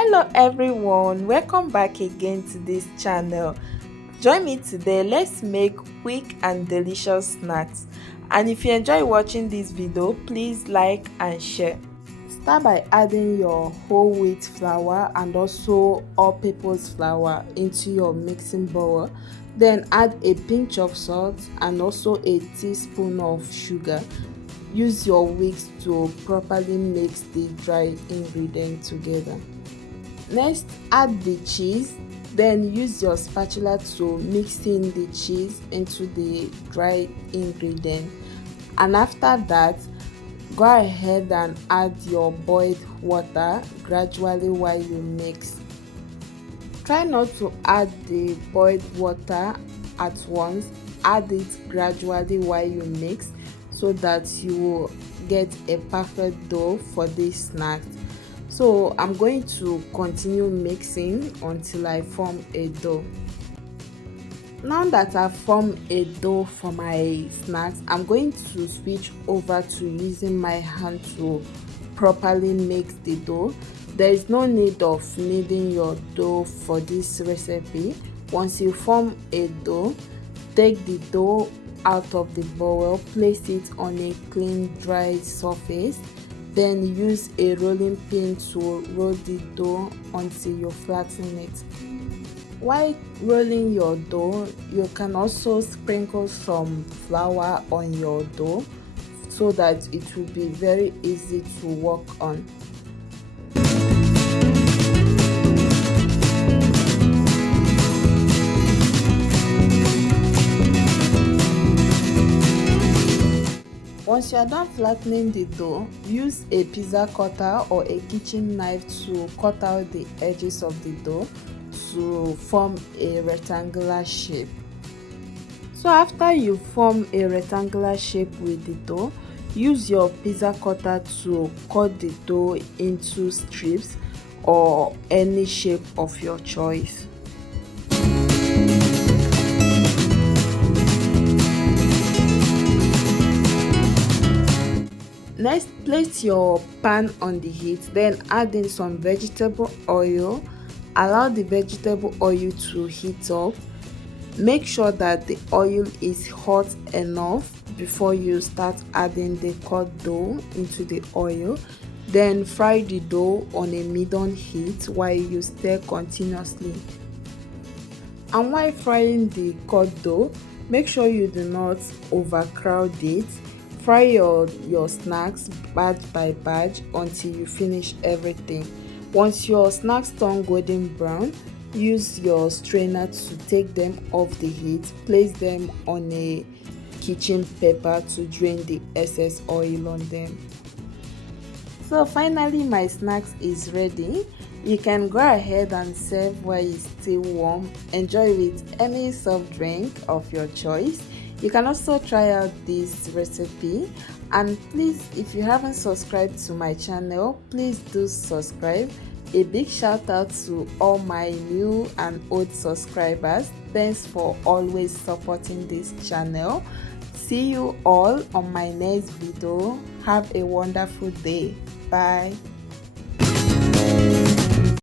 Hello everyone, welcome back again to this channel. Join me today, let's make quick and delicious snacks. And if you enjoy watching this video, please like and share. Start by adding your whole wheat flour and also all-purpose flour into your mixing bowl. Then add a pinch of salt and also a teaspoon of sugar. Use your whisk to properly mix the dry ingredients together. Next, add the cheese, then use your spatula to mix in the cheese into the dry ingredient. And after that, go ahead and add your boiled water gradually while you mix. Try not to add the boiled water at once, add it gradually while you mix so that you will get a perfect dough for this snack. So I'm going to continue mixing until I form a dough. Now that I've formed a dough for my snacks, I'm going to switch over to using my hand to properly mix the dough. There is no need of kneading your dough for this recipe. Once you form a dough, take the dough out of the bowl, place it on a clean dry surface, then use a rolling pin to roll the dough until you flatten it. While rolling your dough, you can also sprinkle some flour on your dough so that it will be very easy to work on. Once you are done flattening the dough, use a pizza cutter or a kitchen knife to cut out the edges of the dough to form a rectangular shape. So after you form a rectangular shape with the dough, use your pizza cutter to cut the dough into strips or any shape of your choice. Next, place your pan on the heat, then add in some vegetable oil. Allow the vegetable oil to heat up. Make sure that the oil is hot enough before you start adding the cut dough into the oil. Then fry the dough on a medium heat while you stir continuously. And while frying the cut dough, make sure you do not overcrowd it. Fry your snacks batch by batch until you finish everything. Once your snacks turn golden brown, use your strainer to take them off the heat. Place them on a kitchen paper to drain the excess oil on them. So finally, my snacks is ready. You can go ahead and serve while it's still warm. Enjoy with any soft drink of your choice. You can also try out this recipe, and please, if you haven't subscribed to my channel, please do subscribe. A big shout out to all my new and old subscribers. Thanks for always supporting this channel. See you all on my next video. Have a wonderful day. Bye.